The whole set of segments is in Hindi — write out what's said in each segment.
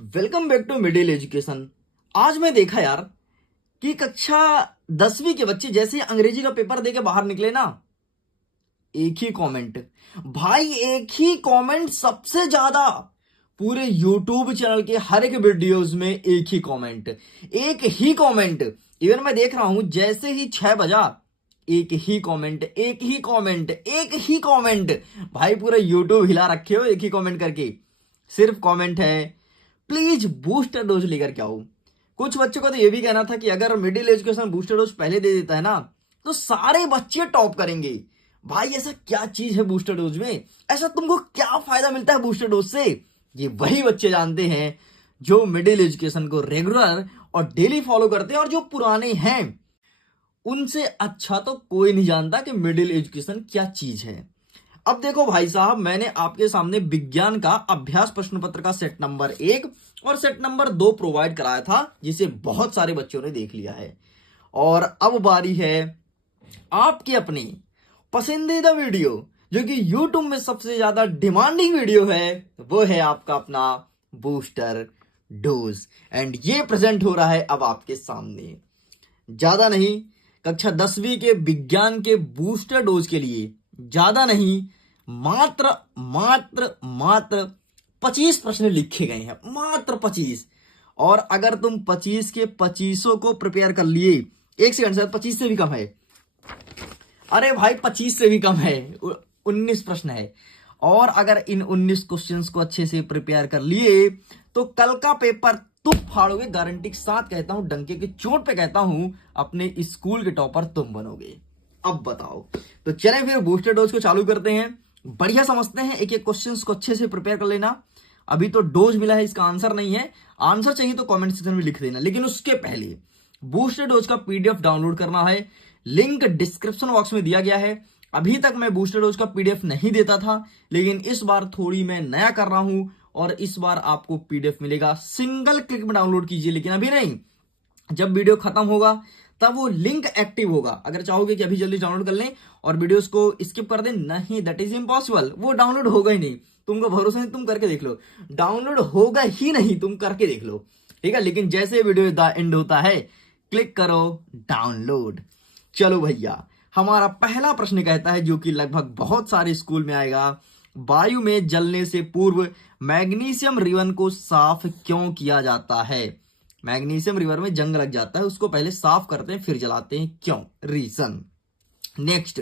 Welcome back to middle education. आज मैं देखा यार कि कक्षा 10वीं के बच्चे जैसे ही अंग्रेजी का पेपर देके बाहर निकले ना, एक ही कमेंट, भाई एक ही कमेंट सबसे ज्यादा पूरे यूट्यूब चैनल के हर एक वीडियोस में। एक ही कमेंट, एक ही कमेंट। इवन मैं देख रहा हूं जैसे ही 6 बजा, एक ही कमेंट, एक ही कमेंट, एक ही कमेंट। भाई पूरा यूट्यूब हिला रखे हो एक ही कमेंट करके। सिर्फ कमेंट है, प्लीज बूस्टर डोज लेकर के आओ। कुछ बच्चों का तो ये भी कहना था कि अगर मिडिल एजुकेशन बूस्टर डोज पहले दे देता है ना तो सारे बच्चे टॉप करेंगे। भाई ऐसा क्या चीज है बूस्टर डोज में? ऐसा तुमको क्या फायदा मिलता है बूस्टर डोज से? ये वही बच्चे जानते हैं जो मिडिल एजुकेशन को रेगुलर और डेली फॉलो करते हैं, और जो पुराने हैं उनसे अच्छा तो कोई नहीं जानता कि मिडिल एजुकेशन क्या चीज है। अब देखो भाई साहब, मैंने आपके सामने विज्ञान का अभ्यास प्रश्न पत्र का सेट नंबर 1 और सेट नंबर 2 प्रोवाइड कराया था, जिसे बहुत सारे बच्चों ने देख लिया है। और अब बारी है आपकी अपनी पसंदीदा वीडियो, जो कि YouTube में सबसे ज्यादा डिमांडिंग वीडियो है, वो है आपका अपना बूस्टर डोज। एंड ये प्रेजेंट हो रहा है अब आपके सामने। ज्यादा नहीं, कक्षा 10वीं के विज्ञान के बूस्टर डोज के लिए ज्यादा नहीं, मात्र मात्र मात्र 25 प्रश्न लिखे गए हैं, मात्र 25। और अगर तुम 25 के 25 को प्रिपेयर कर लिए, एक सेकंड सर, 25 से भी कम है। अरे भाई 25 से भी कम है, 19 प्रश्न है। और अगर इन 19 क्वेश्चंस को अच्छे से प्रिपेयर कर लिए तो कल का पेपर तुम फाड़ोगे, गारंटी के साथ कहता हूं, डंके की चोट पे कहता हूं, अपने स्कूल के टॉपर तुम बनोगे। अब बताओ, तो चलें फिर बूस्टर डोज को चालू करते हैं। बढ़िया समझते हैं, एक एक क्वेश्चंस को अच्छे से प्रिपेयर कर लेना। अभी तो डोज मिला है, इसका आंसर नहीं है। आंसर चाहिए तो कमेंट सेक्शन में लिख देना, लेकिन उसके पहले बूस्टर डोज का पीडीएफ डाउनलोड करना है। लिंक डिस्क्रिप्शन बॉक्स में दिया गया है। अभी तक मैं बूस्टर डोज का पीडीएफ नहीं देता था, लेकिन इस बार थोड़ी मैं नया कर रहा हूं और इस बार आपको पीडीएफ मिलेगा। सिंगल क्लिक में डाउनलोड कीजिए, लेकिन अभी नहीं, जब वीडियो खत्म होगा तब वो लिंक एक्टिव होगा। अगर चाहोगे कि अभी जल्दी डाउनलोड कर लें और वीडियोस को स्किप कर दें, नहीं, दैट इज इम्पॉसिबल। वो डाउनलोड होगा ही नहीं, तुमको भरोसा नहीं, तुम करके देख लो, डाउनलोड होगा ही नहीं, तुम करके देख लो, ठीक है। लेकिन जैसे वीडियो एंड होता है, क्लिक करो डाउनलोड। चलो भैया, हमारा पहला प्रश्न कहता है, जो कि लगभग बहुत सारे स्कूल में आएगा, वायु में जलने से पूर्व मैग्नीशियम रिबन को साफ क्यों किया जाता है? मैग्नीशियम रिवर में जंग लग जाता है, उसको पहले साफ करते हैं फिर जलाते हैं, क्यों? रीजन। नेक्स्ट,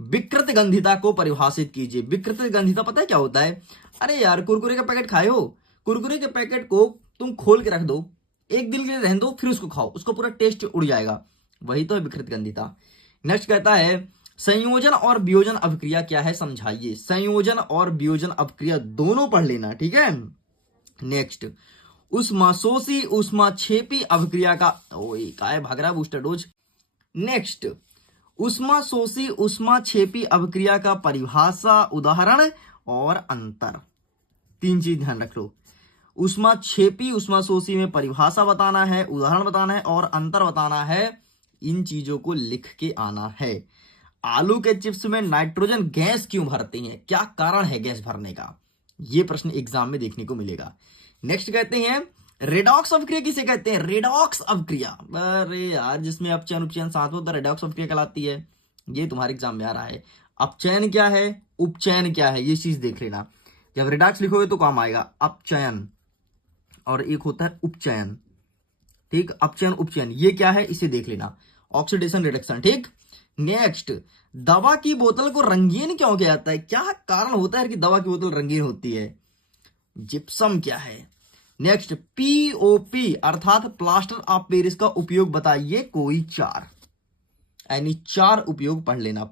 विकृत गंधिता को परिभाषित कीजिए। विकृत गंधिता पता है क्या होता है? अरे यार, कुरकुरे का पैकेट खाए हो, कुरकुरे के पैकेट को तुम खोल के रख दो, एक दिन के लिए रहने दो, फिर उसको खाओ, उसको पूरा टेस्ट उड़ जाएगा, वही तो है विकृत गंधिता। नेक्स्ट कहता है, संयोजन और वियोजन अभिक्रिया क्या है, समझाइए। संयोजन और वियोजन अभिक्रिया दोनों पढ़ लेना, ठीक है। नेक्स्ट, उष्माशोषी उष्माक्षेपी अभिक्रिया का, ओए काय भाग रहा बूस्टर डोज। नेक्स्ट, उष्माशोषी उष्माक्षेपी अभिक्रिया का परिभाषा, उदाहरण और अंतर। 3 चीज ध्यान रख लो, उष्माक्षेपी उष्माशोषी में परिभाषा बताना है, उदाहरण बताना है और अंतर बताना है। इन चीजों को लिख के आना है। आलू के चिप्स में नाइट्रोजन गैस क्यों भरते हैं, क्या कारण है गैस भरने का? यह प्रश्न एग्जाम में देखने को मिलेगा। नेक्स्ट कहते हैं, रेडॉक्स अभिक्रिया किसे कहते हैं? रेडॉक्स अभिक्रिया, अरे यार, जिसमें अपचयन उपचयन साथ होता है, रेडॉक्स अभिक्रिया कहलाती है। ये तुम्हारे एग्जाम में आ रहा है। अपचयन क्या है, उपचयन क्या है, ये चीज देख लेना। जब रेडॉक्स लिखोगे तो काम आएगा अपचयन, और एक होता है उपचयन, ठीक। अपचयन उपचयन ये क्या है, इसे देख लेना। ऑक्सीडेशन रिडक्शन, ठीक। नेक्स्ट, दवा की बोतल को रंगीन क्यों किया जाता है? क्या कारण होता है कि दवा की बोतल रंगीन होती है? जिप्सम क्या है? नेक्स्ट, पीओपी अर्थात प्लास्टर ऑफ पेरिस का उपयोग बताइए, कोई 4, यानी 4 उपयोग पढ़ लेना।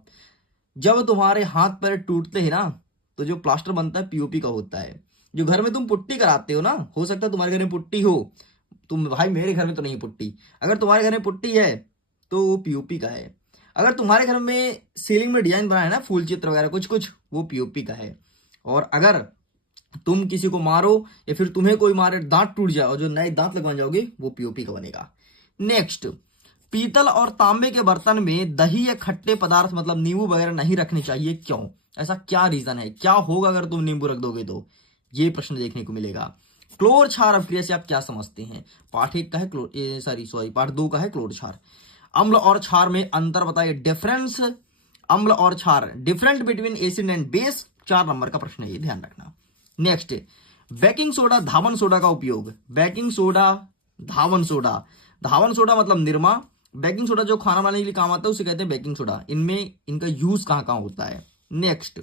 जब तुम्हारे हाथ पैर टूटते हैं ना, तो जो प्लास्टर बनता है पीओपी का होता है। जो घर में तुम पुट्टी कराते हो ना, हो सकता है तुम्हारे घर में पुट्टी हो, तुम, भाई मेरे घर में तो नहीं पुट्टी, अगर तुम्हारे घर में पुट्टी है तो वो पीओपी का है। अगर तुम्हारे घर में सीलिंग में डिजाइन बना है ना, फूल चित्र वगैरह कुछ कुछ, वो पीओपी का है। और अगर तुम किसी को मारो या फिर तुम्हें कोई मारे, दांत टूट जाए और जो नए दांत लगवा जाओगे, वो पीओपी का बनेगा। नेक्स्ट, पीतल और तांबे के बर्तन में दही या खट्टे पदार्थ मतलब नींबू वगैरह नहीं रखने चाहिए, क्यों? ऐसा क्या रीजन है, क्या होगा अगर तुम नींबू रख दोगे तो? ये प्रश्न देखने को मिलेगा। क्लोर क्षार अभिक्रिया से आप क्या समझते हैं? पार्ट 1 का है पार्ट 2 का है क्लोर क्षार। अम्ल और क्षार में अंतर बताइए, डिफरेंस अम्ल और क्षार, different between acid and base, 4 number का प्रश्न है ये, ध्यान रखना। नेक्स्ट, बेकिंग सोडा धावन सोडा का उपयोग, बेकिंग सोडा धावन सोडा, धावन सोडा मतलब निरमा, बेकिंग सोडा जो खाना बनाने के लिए काम आता है उसे कहते हैं बेकिंग सोडा। इनमें इनका यूज कहां कहां होता है? नेक्स्ट,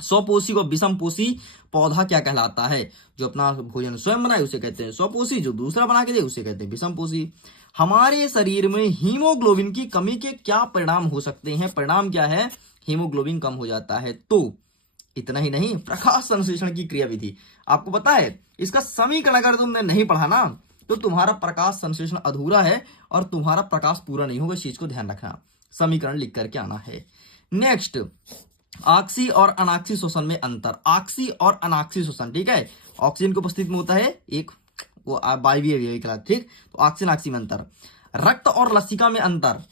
स्वपोषी व विषमपोषी पौधा क्या कहलाता है? जो अपना भोजन स्वयं बनाए उसे कहते हैं स्वपोषी, जो दूसरा बना के दे उसे कहते हैं विषमपोषी। हमारे शरीर में हीमोग्लोबिन की कमी के क्या परिणाम हो सकते हैं? परिणाम क्या है? हीमोग्लोबिन कम हो जाता है। तो इतना ही नहीं, प्रकाश संश्लेषण की क्रियाविधि आपको पता है, इसका समीकरण अगर तुमने नहीं पढ़ा ना तो तुम्हारा प्रकाश संश्लेषण अधूरा है और तुम्हारा प्रकाश पूरा नहीं होगा। इस चीज को ध्यान रखना, समीकरण लिख करके आना है। नेक्स्ट, ऑक्सी और अनाक्सी श्वसन में अंतर, ऑक्सी और अनाक्सी श्वसन, ठीक है, ऑक्सीजन की उपस्थिति में होता है एक वो वायवीय कहलाता, ठीक। तो ऑक्सीजन ऑक्सी में अंतर, रक्त और लसिका में अंतर,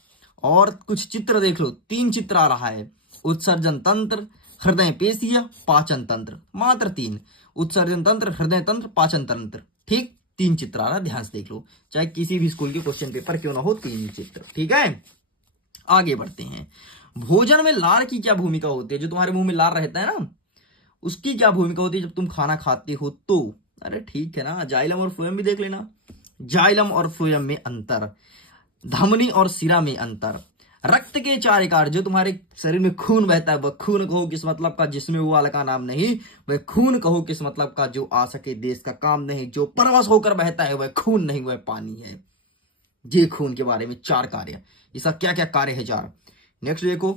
और कुछ चित्र देख लो, 3 चित्र आ रहा है, उत्सर्जन तंत्र, हृदय पेशीय, पाचन तंत्र, मात्र 3, उत्सर्जन तंत्र, हृदय तंत्र, पाचन तंत्र, ठीक, 3 चित्र आ रहा है, ध्यान से देख लो, चाहे किसी भी स्कूल के क्वेश्चन पेपर क्यों ना हो, 3 चित्र, ठीक है। आगे बढ़ते हैं, भोजन में लार की क्या भूमिका होती है? जो तुम्हारे मुंह में लार रहता है ना, उसकी क्या भूमिका होती है जब तुम खाना खाते हो तो? अरे ठीक है ना, जाइलम और फ्लोएम भी देख लेना, जाइलम और फ्लोएम में अंतर, धमनी और सिरा में अंतर, रक्त के 4 आकार, जो तुम्हारे शरीर में खून बहता है, वह खून कहो किस मतलब का, जिसमें वो वाला का नाम नहीं, वह खून कहो किस मतलब का, जो आ सके देश का काम नहीं, जो परवश होकर बहता है वह खून नहीं, वह पानी है। ये खून के बारे में 4 कार्य, इसका क्या क्या कार्य है 4। नेक्स्ट देखो,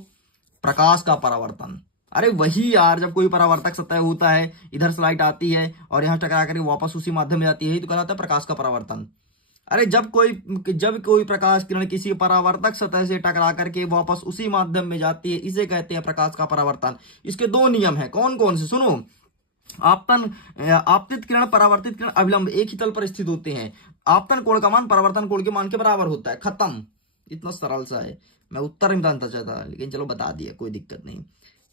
प्रकाश का परावर्तन, अरे वही यार, जब कोई परावर्तक सतह होता है, इधर से लाइट आती है और यहां टकरा करके वापस उसी माध्यम में जाती है, तो कहलाता है प्रकाश का परावर्तन। अरे जब कोई प्रकाश किरण किसी परावर्तक सतह से टकरा करके वापस उसी माध्यम में जाती है, इसे कहते हैं प्रकाश का परावर्तन। इसके 2 नियम है, कौन कौन से? सुनो, आपतित किरण, परावर्तित किरण अभिलंब एक ही तल पर स्थित होते हैं, आपतन कोण का मान परावर्तन कोण के मान के बराबर होता है, खत्म। इतना सरल सा है, मैं उत्तर नहीं जानता चाहता, लेकिन चलो बता दिया, कोई दिक्कत नहीं।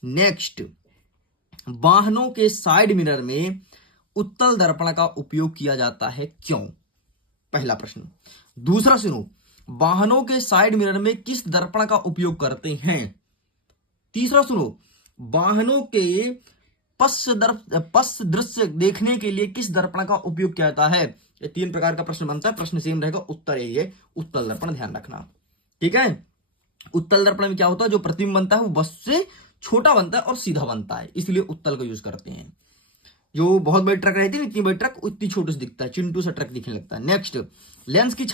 नेक्स्ट, वाहनों के साइड मिरर में उत्तल दर्पण का उपयोग किया जाता है, क्यों? पहला प्रश्न। दूसरा सुनो, वाहनों के साइड मिरर में किस दर्पण का उपयोग करते हैं? तीसरा सुनो, वाहनों के पश्च दृश्य देखने के लिए किस दर्पण का उपयोग किया जाता है? ये 3 प्रकार का प्रश्न बनता है, प्रश्न सेम रहेगा, उत्तर यही है, उत्तल दर्पण, ध्यान रखना, ठीक है। उत्तल दर्पण में क्या होता है, जो प्रतिबिंब बनता है वो वस्तु से छोटा बनता है और सीधा बनता है, इसलिए उत्तल का यूज करते हैं। जो बहुत बड़ी ट्रक रहती है, इतनी बड़ी ट्रक उतनी छोटी से दिखता है, चिंटू सा ट्रक दिखने लगता है। नेक्स्ट, लेंस की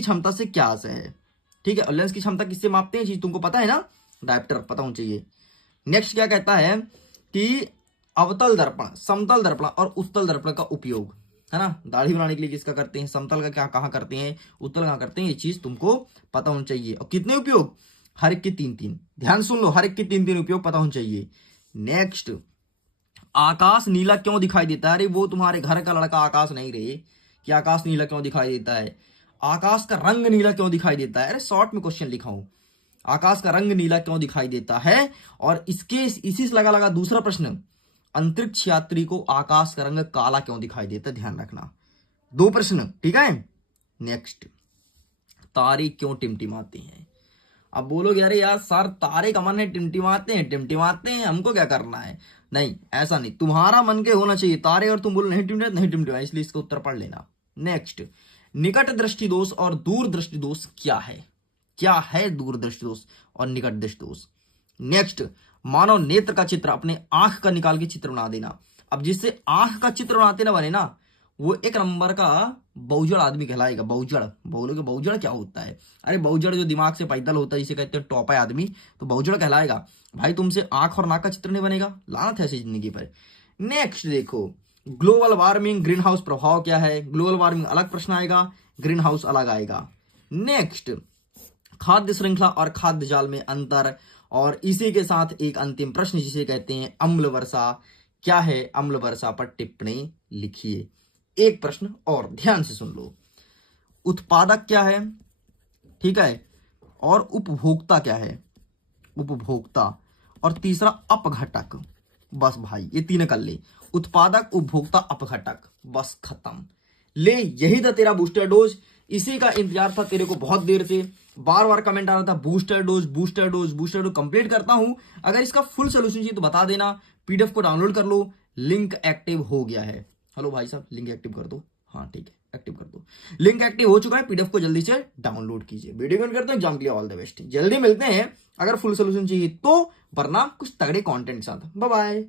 क्षमता से क्या आशय है? ठीक है, और लेंस की क्षमता किससे मापते हैं, चीज तुमको पता है ना, डायप्टर पता होना चाहिए। नेक्स्ट क्या कहता है कि अवतल दर्पण, समतल दर्पण और उत्तल दर्पण का उपयोग, है ना, दाढ़ी बनाने के लिए किसका करते हैं, समतल का क्या कहां करते हैं, उत्तल कहां करते हैं, ये चीज तुमको पता होना चाहिए। और कितने उपयोग? हर एक के 3-3, ध्यान सुन लो, हर एक के 3-3 उपयोग पता होना चाहिए। नेक्स्ट, आकाश नीला क्यों दिखाई देता है? अरे वो तुम्हारे घर का लड़का आकाश नहीं रहे कि आकाश नीला क्यों दिखाई देता है, आकाश का रंग नीला क्यों दिखाई देता है? अरे शॉर्ट में क्वेश्चन लिखा हूं, आकाश का रंग नीला क्यों दिखाई देता है। और इसी से लगा दूसरा प्रश्न, अंतरिक्ष यात्री को आकाश का रंग काला क्यों दिखाई देता है? ध्यान रखना, 2 प्रश्न, ठीक है। नेक्स्ट, तारे क्यों टिमटिमाते हैं? अब बोलोगे अरे यार सर, तारे का मन है टिमटिमाते हैं, हमको क्या करना है? नहीं, ऐसा नहीं, तुम्हारा मन के होना चाहिए तारे, और तुम बोलो नहीं टिमटिमाते, इसलिए इसका उत्तर पढ़ लेना। नेक्स्ट, निकट दृष्टि दोष और दूर दृष्टि दोष क्या है? क्या है दूर दृष्टि दोष और निकट दृष्टि दोष? नेक्स्ट, मानव नेत्र का चित्र अपने आंख का निकाल के चित्र बना देना। अब जिससे आंख का चित्र बनाते ना बने ना, वो 1 नंबर का बहुजड़ आदमी कहलाएगा। बहुजड़, बोलोगे बहुजड़ क्या होता है? अरे बहुजड़ जो दिमाग से पैदल होता है, इसे कहते हैं टॉपा आदमी, तो बहुजड़ कहलाएगा। भाई तुमसे आंख और नाक का चित्र नहीं बनेगा, लानत है ऐसी जिंदगी पर। नेक्स्ट देखो, ग्लोबल वार्मिंग, ग्रीन हाउस प्रभाव क्या है? ग्लोबल वार्मिंग अलग प्रश्न आएगा, ग्रीन हाउस अलग आएगा। नेक्स्ट, खाद्य श्रृंखला और खाद्य जाल में अंतर, और इसी के साथ एक अंतिम प्रश्न जिसे कहते हैं अम्ल वर्षा। क्या है अम्ल वर्षा पर टिप्पणी लिखिए। एक प्रश्न और ध्यान से सुन लो, उत्पादक क्या है, ठीक है, और उपभोक्ता क्या है? उपभोक्ता, और तीसरा अपघटक। बस भाई ये 3 कर ले, उत्पादक उपभोक्ता अपघटक, बस खत्म। ले यही था तेरा बूस्टर डोज, इसी का इंतजार था तेरे को बहुत देर से। बार बार कमेंट आ रहा था booster dose booster dose booster dose. Complete करता हूं, अगर इसका फुल सोल्यूशन चाहिए तो बता देना, पीडीएफ को डाउनलोड कर लो, लिंक एक्टिव हो गया है। हेलो भाई साहब, लिंक एक्टिव कर दो। हाँ ठीक है, एक्टिव कर दो, लिंक एक्टिव हो चुका है। पीडीएफ को जल्दी से डाउनलोड कीजिए। वीडियो कॉल करते हैं, एग्जाम के लिए ऑल द बेस्ट। जल्दी मिलते हैं अगर फुल सोल्यूशन चाहिए तो, वरना कुछ तगड़े कंटेंट साथ। Bye bye.